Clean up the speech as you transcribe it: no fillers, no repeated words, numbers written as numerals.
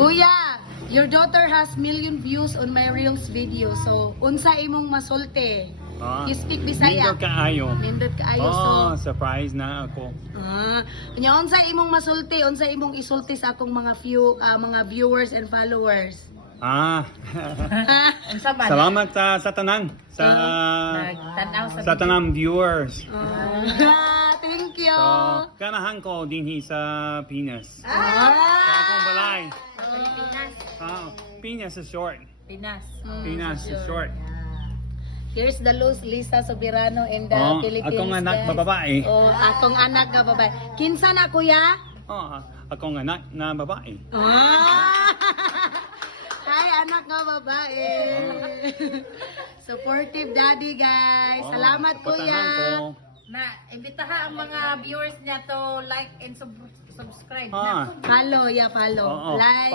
Kuya, your daughter has million views on my Reels video. So, unsa imong masulti? You speak Bisaya. Nindot kaayo. Nindot kaayo. Oh, So, surprise na ako. nya unsa imong masulti? Unsa imong isulti sa akong mga mga viewers and followers? Salamat sa tanan. Sa tanang viewers. Thank you. So, ganahan ko dinhi sa Pinas. Sa akong balay. Pinas is short. Pinas is short. Here's the Lisa Soberano in the Philippines. Akong anak guys. babae. Oh, akong anak nga babae. Kinsa na kuya? Akong anak na babae. Hi, anak nga babae. Supportive daddy, guys. Salamat, kuya. Ko. Imbitaha ang mga viewers niya to like and subscribe. Follow, follow. Like.